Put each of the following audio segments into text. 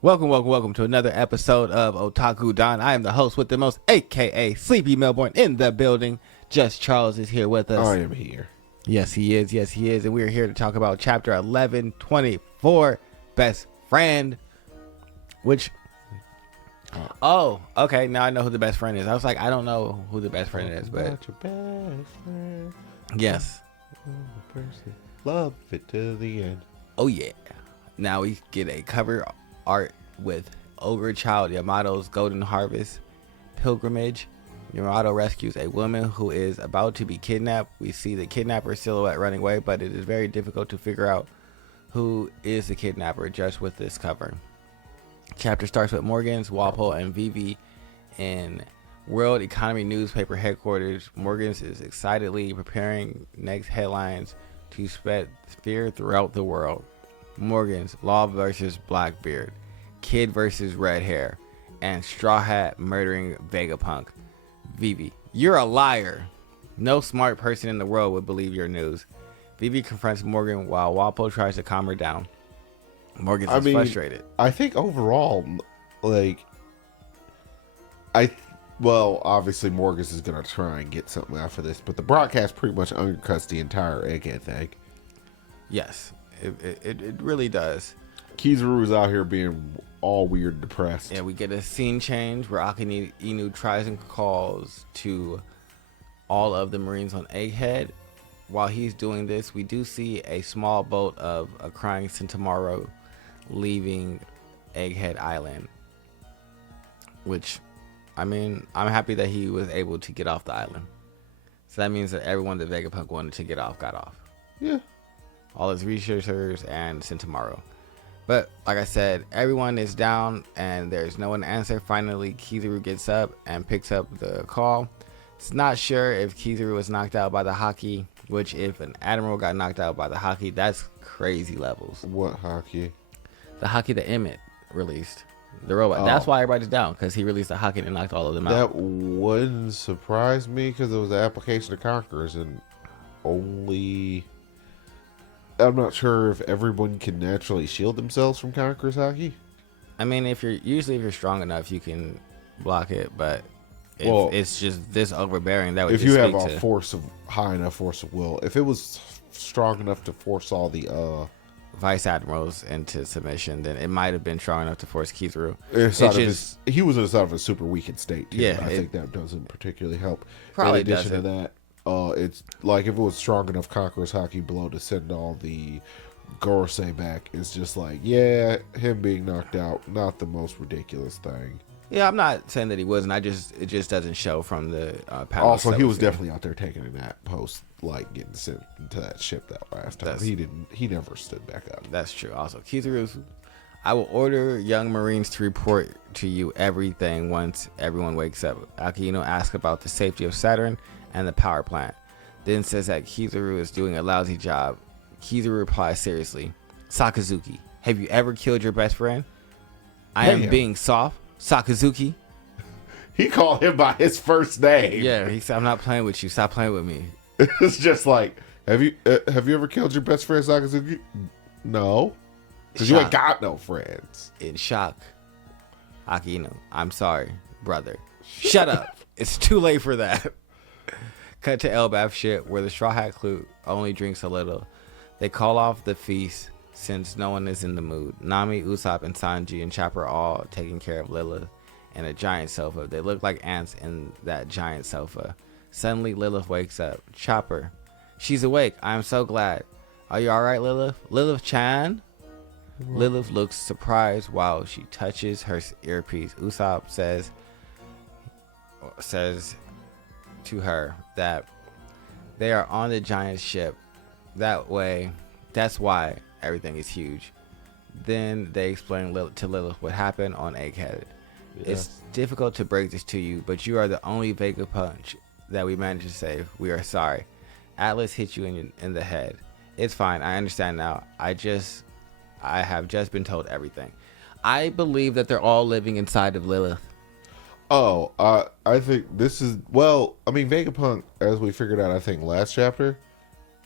Welcome to another episode of Otaku Don. I am the host with the most, aka Sleepy Melbourne, in the building. Just Charles is here with us. I am here. Yes, he is. And we are here to talk about chapter 1124, Best Friend. Which, okay, now I know who the best friend is. I was like, I don't know who the best friend is, but your best friend. yes. Love it to the end. Oh yeah. Now we get a cover art with Ogre Child Yamato's Golden Harvest Pilgrimage. Yamato rescues a woman who is about to be kidnapped. We see the kidnapper silhouette running away, but it is very difficult to figure out who is the kidnapper just with this cover. Chapter starts with Morgans, Walpole, and Vivi in World Economy newspaper headquarters. Morgans is excitedly preparing next headlines to spread fear throughout the world. Morgans, Law versus Blackbeard, Kid versus Red Hair, and Straw Hat murdering Vegapunk. Vivi, you're a liar. No smart person in the world would believe your news. Vivi confronts Morgan while Walpole tries to calm her down. Morgan is frustrated. I think overall, obviously Morgan is going to try and get something out for this, but the broadcast pretty much undercuts the entire Egghead thing. Yes. It really does. Kizaru's out here being all weird and depressed. Yeah, we get a scene change where Akane Inu tries and calls to all of the Marines on Egghead. While he's doing this, we do see a small boat of a crying Sentomaru leaving Egghead Island. Which, I'm happy that he was able to get off the island. So that means that everyone that Vegapunk wanted to get off got off. Yeah. All his researchers and Sentomaru. But like I said, everyone is down and there's no one to answer. Finally, Kizaru gets up and picks up the call. It's not sure if Kizaru was knocked out by the hockey, which if an admiral got knocked out by the hockey, that's crazy levels. What hockey? The hockey that Emmett released. The robot. Oh. That's why everybody's down, because he released the hockey and knocked all of them out. That wouldn't surprise me because it was the application of Conquerors and only... I'm not sure if everyone can naturally shield themselves from Conqueror's hockey. If you're strong enough, you can block it, but if it's just this overbearing, that would if just you have a high enough force of will. If it was strong enough to force all the vice admirals into submission, then it might have been strong enough to force Kizaru. He was inside of a super weakened state too. Yeah, I think that doesn't particularly help. Probably in addition doesn't. to that. It's like if it was strong enough Conqueror's hockey blow to send all the Gorosei back, it's just like, yeah, him being knocked out, not the most ridiculous thing. Yeah, I'm not saying that he wasn't. It just doesn't show from the panel. Also, he was definitely out there taking a nap post, like getting sent into that ship that last time. He never stood back up. That's true. Also, Kizaru's, I will order young Marines to report to you everything once everyone wakes up. Akino asks about the safety of Saturn and the power plant, then says that Kizaru is doing a lousy job. Kizaru replies seriously, Sakazuki, have you ever killed your best friend? I am being soft, Sakazuki. He called him by his first name. Yeah, he said, I'm not playing with you, stop playing with me. It's just like, have you ever killed your best friend, Sakazuki? No, because you ain't got no friends. In shock, Akino, I'm sorry, brother. Shut up. It's too late for that. Cut to ELBAF ship where the Straw Hat Clue only drinks a little. They call off the feast since no one is in the mood. Nami, Usopp, and Sanji and Chopper all taking care of Lilith and a giant sofa. They look like ants in that giant sofa. Suddenly Lilith wakes up. Chopper, she's awake. I am so glad. Are you alright, Lilith? Lilith-chan? Lilith looks surprised while she touches her earpiece. Usopp says to her that they are on the giant ship. That's why everything is huge. Then they explain to Lilith what happened on Egghead. Yeah. It's difficult to break this to you, but you are the only Vegapunk that we managed to save. We are sorry. Atlas hit you in the head. It's fine. I understand now. I have just been told everything. I believe that they're all living inside of Lilith. Oh, I think this is, Vegapunk, as we figured out, I think last chapter,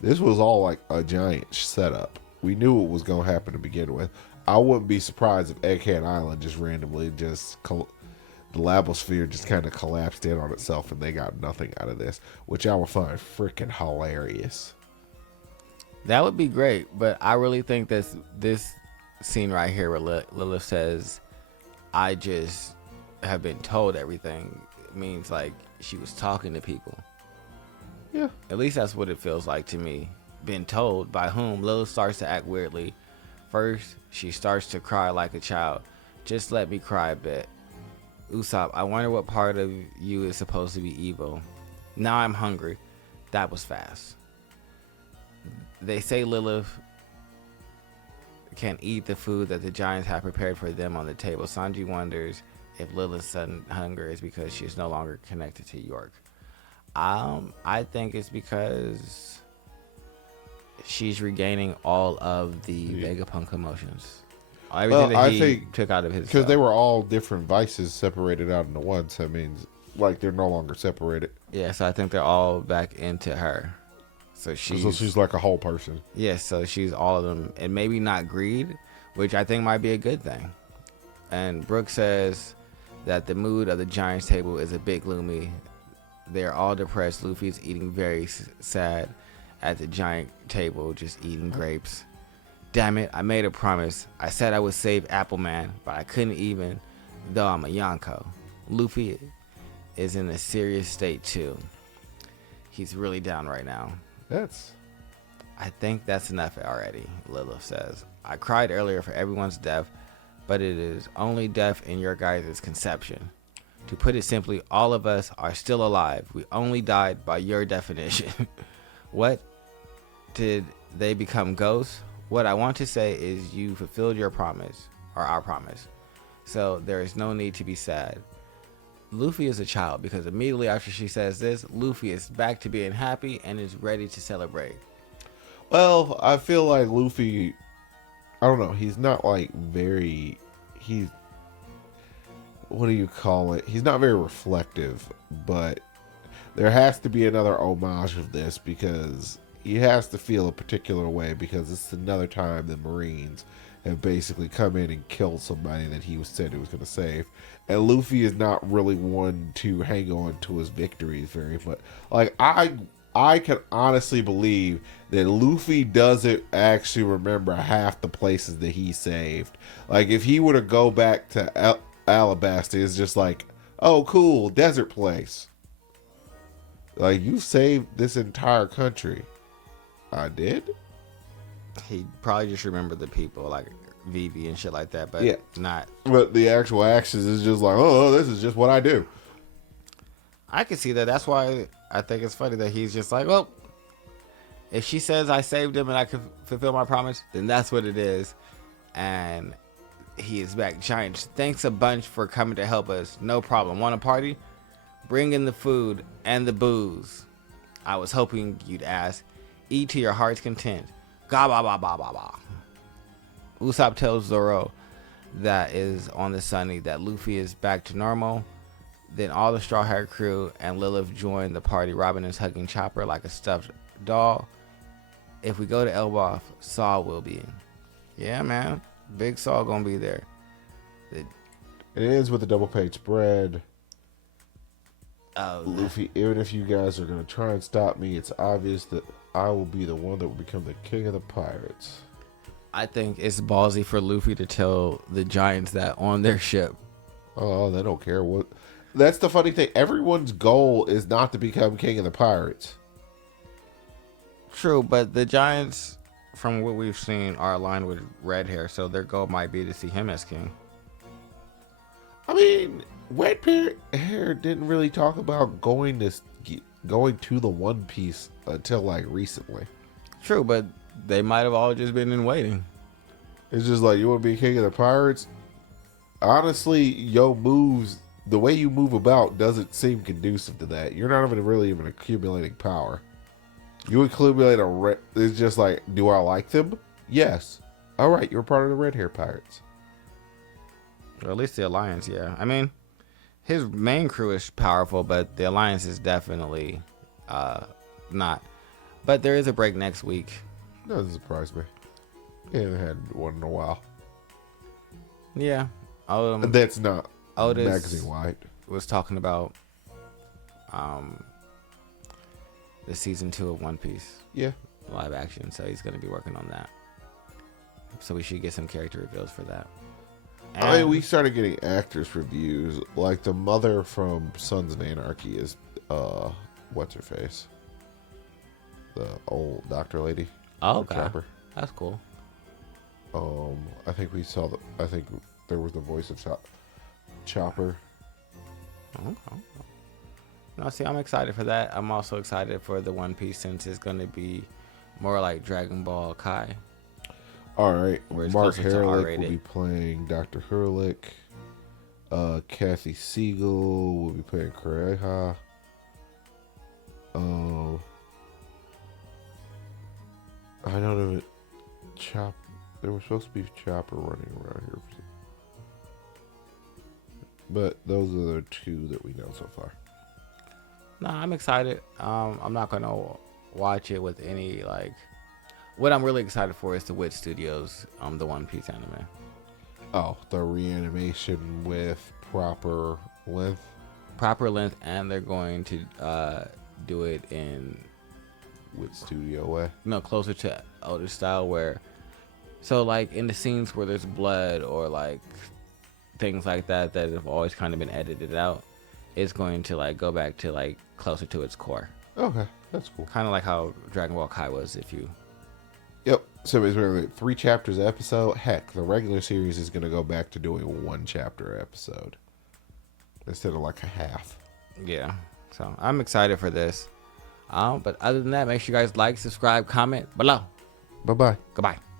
this was all like a giant setup. We knew what was going to happen to begin with. I wouldn't be surprised if Egghead Island just randomly the Labosphere just kind of collapsed in on itself and they got nothing out of this, which I would find freaking hilarious. That would be great, but I really think this scene right here where Lilith says, "I just have been told everything," means like she was talking to people. Yeah. At least that's what it feels like to me. Been told by whom? Lilith starts to act weirdly. First, she starts to cry like a child. Just let me cry a bit. Usopp, I wonder what part of you is supposed to be evil. Now I'm hungry. That was fast. They say Lilith can eat the food that the giants have prepared for them on the table. Sanji wonders if Lilith's sudden hunger is because she is no longer connected to York. I think it's because she's regaining all of the Vegapunk emotions. Everything that he took out of his. Because they were all different vices separated out into one, so it means like they're no longer separated. Yeah, so I think they're all back into her. So she's like a whole person. Yeah, so she's all of them. And maybe not greed, which I think might be a good thing. And Brooke says that the mood of the Giants table is a bit gloomy. They're all depressed. Luffy's eating very sad at the giant table, just eating grapes. Damn it, I made a promise. I said I would save Appleman, but I couldn't even, though I'm a Yonko. Luffy is in a serious state too. He's really down right now. I think that's enough already, Lilith says. I cried earlier for everyone's death, but it is only death in your guys' conception. To put it simply, all of us are still alive. We only died by your definition. What? Did they become ghosts? What I want to say is you fulfilled your promise, or our promise. So there is no need to be sad. Luffy is a child because immediately after she says this, Luffy is back to being happy and is ready to celebrate. Well, I feel like Luffy, I don't know, he's not like what do you call it? He's not very reflective, but there has to be another homage of this because he has to feel a particular way because it's another time the Marines have basically come in and killed somebody that he said he was going to save. And Luffy is not really one to hang on to his victories very much. Like, I can honestly believe that Luffy doesn't actually remember half the places that he saved. Like, if he were to go back to Alabasta, it's just like, oh, cool, desert place. Like, you saved this entire country. I did? He probably just remembered the people, like Vivi and shit like that, but not. But the actual actions is just like, oh, this is just what I do. I can see that. That's why I think it's funny that he's just like, well, if she says I saved him and I can fulfill my promise, then that's what it is. And he is back. Giant, thanks a bunch for coming to help us. No problem. Want a party? Bring in the food and the booze. I was hoping you'd ask. Eat to your heart's content. Ga ba ba ba ba ba. Usopp tells Zoro that is on the Sunny that Luffy is back to normal. Then all the Straw Hat crew and Lilith join the party. Robin is hugging Chopper like a stuffed doll. If we go to ELBAF, Saw will be. Yeah, man. Big Saw gonna be there. It ends with a double page spread. Luffy, even if you guys are going to try and stop me, it's obvious that I will be the one that will become the king of the pirates. I think it's ballsy for Luffy to tell the Giants that on their ship. Oh, they don't care what. That's the funny thing. Everyone's goal is not to become king of the pirates. True, but the Giants, from what we've seen, are aligned with Red Hair, so their goal might be to see him as king. I mean, Red Hair didn't really talk about going to the One Piece until like recently. True, but they might have all just been in waiting. It's just like, you want to be king of the pirates? Honestly, your moves, the way you move about doesn't seem conducive to that. You're not even accumulating power. You accumulate it's just like, do I like them? Yes. All right, you're part of the Red Hair Pirates. Or at least the Alliance, yeah. I mean, his main crew is powerful, but the Alliance is definitely not. But there is a break next week. Doesn't surprise me. We haven't had one in a while. Yeah. That's not Otis magazine wide. was talking about um the season 2 of One Piece Yeah. live action, so he's going to be working on that. So we should get some character reveals for that. I mean, we started getting actors reviews. Like the mother from Sons of Anarchy is, what's her face? The old doctor lady. Oh, okay. Chopper. That's cool. I think we saw I think there was the voice of Chopper. Okay. No, see, I'm excited for that. I'm also excited for the One Piece since it's going to be more like Dragon Ball Kai. All right, Where it's Mark closer to Herlick R-rated. will be playing Dr. Herlick. Kathy Siegel will be playing Kureha. I don't know. There was supposed to be Chopper running around here, but those are the two that we know so far. No, I'm excited. I'm not going to watch it with any like. What I'm really excited for is the Wit Studios, the One Piece anime. Oh, the reanimation with proper length. Proper length, and they're going to do it in With studio way. closer to older style where, so like in the scenes where there's blood or like things like that have always kind of been edited out, it's going to like go back to like closer to its core. Okay, that's cool. Kind of like how Dragon Ball Kai was, if you. Yep. So it's really 3 chapters an episode. Heck, the regular series is going to go back to doing 1 chapter episode instead of like a half. Yeah. So I'm excited for this. But other than that, make sure you guys like, subscribe, comment below. Bye bye. Goodbye.